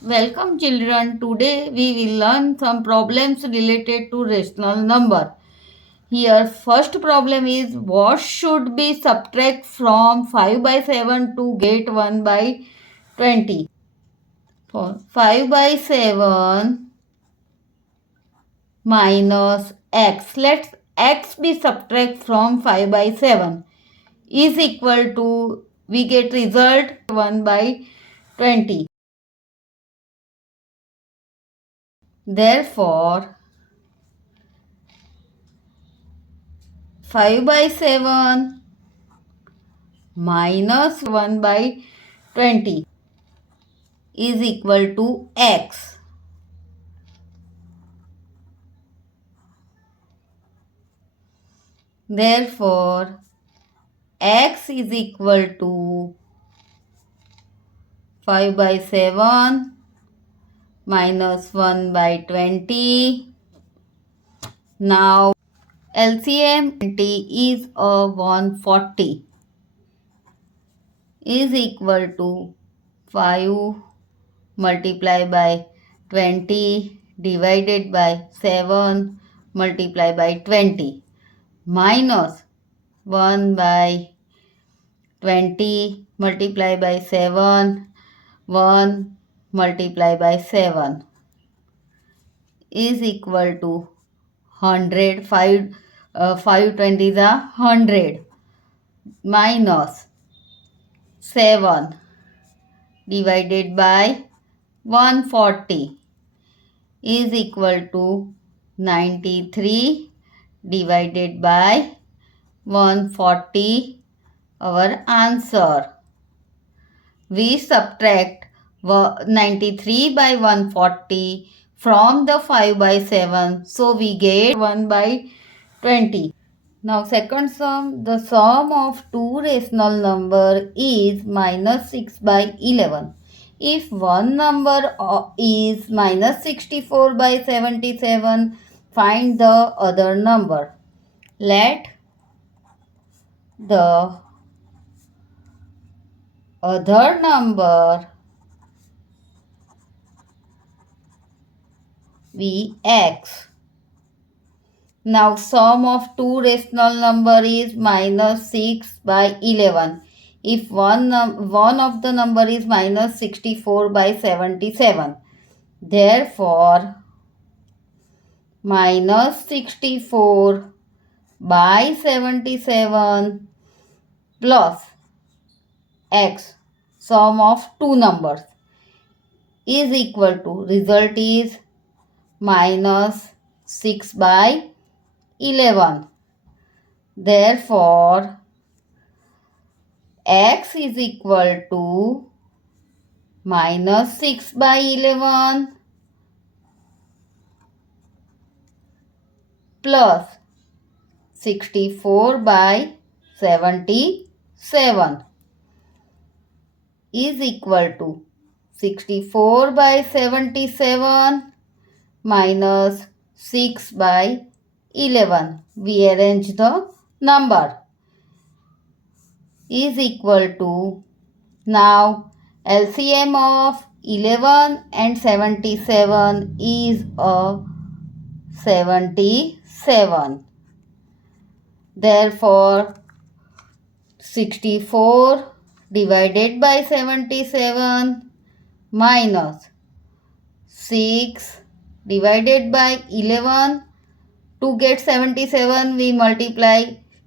Welcome children. Today we will learn some problems related to rational number. Here first problem is what should be subtract from 5 by 7 to get 1 by 20. For 5 by 7 minus x. Let x be subtract from 5 by 7 is equal to we get result 1 by 20. Therefore 5 by 7 minus 1 by 20 is equal to x. Therefore, x is equal to 5 by 7 minus 1 by 20. Now, LCM 20 is a 140 is equal to 5 multiplied by 20 divided by 7 multiplied by 20 minus 1 by 20 multiplied by 7, 1 multiplied by 7 is equal to 100. 5 20 is 100 minus 7 divided by 140 is equal to 93 divided by 140. Our answer. We subtract 93 by 140 from the 5 by 7. So we get 1 by 20. Now second sum, the sum of two rational number is minus 6 by 11. If one number is minus 64 by 77, find the other number. Let the other number be x. Now sum of two rational number is minus 6 by 11. If one of the number is minus 64 by 77. Therefore, minus 64 by 77 plus x, sum of two numbers, is equal to, result is minus 6 by 11. Therefore, x is equal to minus 6 by 11 plus 64 by 77 is equal to 64 by 77 minus 6 by 11. We arrange the number is equal to, now LCM of 11 and 77 is a 77. Therefore, 64 divided by 77 minus 6 divided by 11. To get 77, we multiply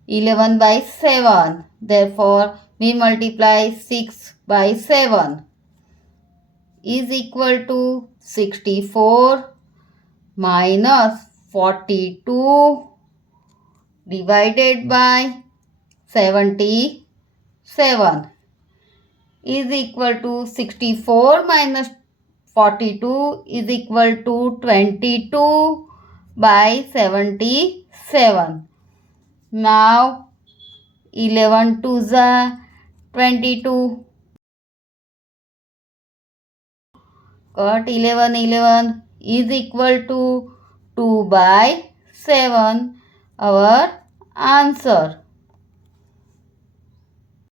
11 by 7. Therefore, we multiply 6 by 7 is equal to 64 minus 42 divided by 77 is equal to 64 minus 42 is equal to 22 by 77. Now 11 to the 22. Cut 11 is equal to 2 by 7. Our answer.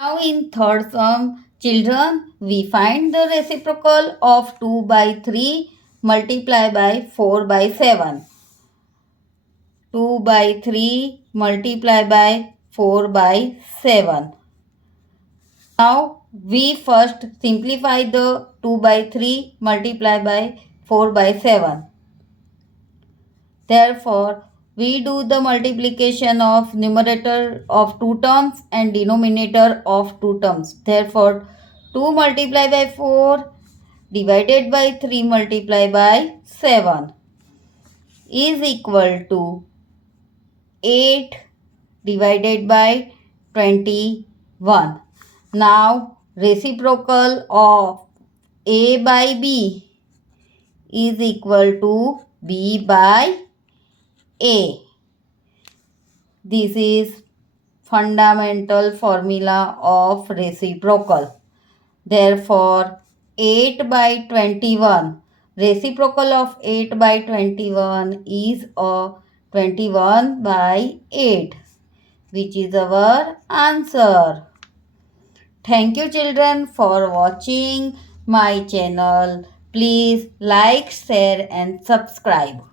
Now in third sum, children, we find the reciprocal of 2 by 3 multiplied by 4 by 7. 2 by 3 multiplied by 4 by 7. Now we first simplify the 2 by 3 multiplied by 4 by 7. Therefore, we do the multiplication of numerator of two terms and denominator of two terms. Therefore, 2 multiplied by 4 divided by 3 multiplied by 7 is equal to 8 divided by 21. Now, reciprocal of A by B is equal to B by A. This is fundamental formula of reciprocal. Therefore, 8 by 21, reciprocal of 8 by 21 is a 21 by 8, which is our answer. Thank you children for watching my channel. Please like, share and subscribe.